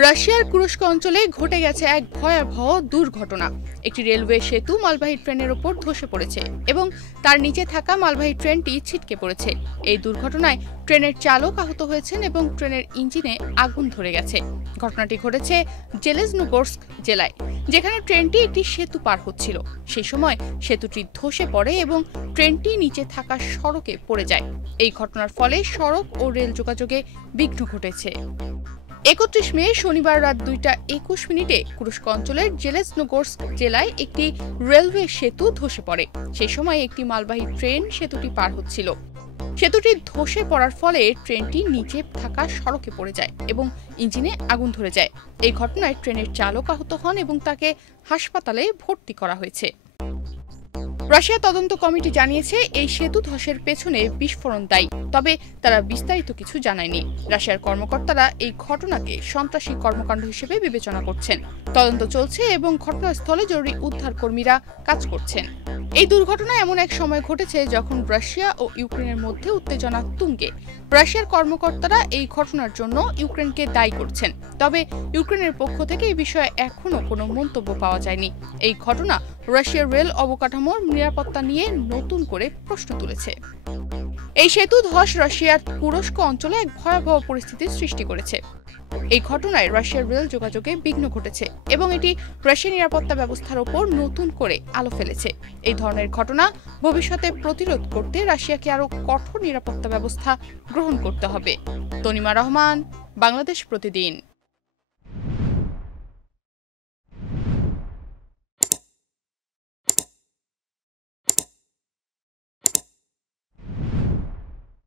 রাশিয়ার কুরস্ক অঞ্চলে ঘটে গেছে এক ভয়াবহ দুর্ঘটনা। একটি রেলওয়ে সেতু মালবাহী ট্রেনের ওপর ধসে পড়েছে এবং তার নিচে থাকা মালবাহী ট্রেনটি ছিটকে পড়েছে। এই দুর্ঘটনায় ট্রেনের চালক আহত হয়েছেন এবং ট্রেনের ইঞ্জিনে আগুন ধরে গেছে। ঘটনাটি ঘটেছে জেলেজনোগোর্স্ক জেলায়, যেখানে ট্রেনটি একটি সেতু পার হচ্ছিল। সেই সময় সেতুটি ধসে পড়ে এবং ট্রেনটি নিচে থাকা সড়কে পড়ে যায়। এই ঘটনার ফলে সড়ক ও রেল যোগাযোগে বিঘ্ন ঘটেছে। ৩১ মে শনিবার রাত ২:২১ কুরস্ক অঞ্চলের জেলেজনোগোর্স্ক জেলায় একটি রেলওয়ে সেতু ধসে পড়ে। সেই সময় একটি মালবাহী ট্রেন সেতুটি পার হচ্ছিল। সেতুটি ধসে পড়ার ফলে ট্রেনটি নিচে থাকা সড়কে পড়ে যায় এবং ইঞ্জিনে আগুন ধরে যায়। এই ঘটনায় ট্রেনের চালক আহত হন এবং তাকে হাসপাতালে ভর্তি করা হয়েছে। রাশিয়া তদন্ত কমিটি জানিয়েছে এই সেতু ধসের পেছনে বিস্ফোরণ দায়ী, তবে তারা বিস্তারিত কিছু জানায়নি। রাশিয়ার কর্মকর্তারা এই ঘটনাকে সন্ত্রাসী কর্মকাণ্ড হিসেবে বিবেচনা করছেন। তদন্ত চলছে এবং ঘটনাস্থলে জরুরি উদ্ধার কর্মীরা কাজ করছেন। এই দুর্ঘটনা এমন এক সময় ঘটেছে যখন রাশিয়া ও ইউক্রেনের মধ্যে উত্তেজনা তুঙ্গে। রাশিয়ার কর্মকর্তারা এই ঘটনার জন্য ইউক্রেনকে দায়ী করছেন, তবে ইউক্রেনের পক্ষ থেকে এই বিষয়ে এখনো কোনো মন্তব্য পাওয়া যায়নি। এই ঘটনা রাশিয়ার রেল অবকাঠামোর নিরাপত্তা নিয়ে নতুন করে প্রশ্ন তুলেছে। এই সেতু ধস রাশিয়ার কুরস্ক অঞ্চলে এক ভয়াবহ পরিস্থিতির সৃষ্টি করেছে। এই ঘটনায় রাশিয়ার রেল যোগাযোগে বিঘ্ন ঘটেছে এবং এটি রাশিয়ার নিরাপত্তা ব্যবস্থার উপর নতুন করে আলো ফেলেছে। এই ধরনের ঘটনা ভবিষ্যতে প্রতিরোধ করতে রাশিয়াকে আরও কঠোর নিরাপত্তা ব্যবস্থা গ্রহণ করতে হবে। তনিমা রহমান, বাংলাদেশ প্রতিদিন।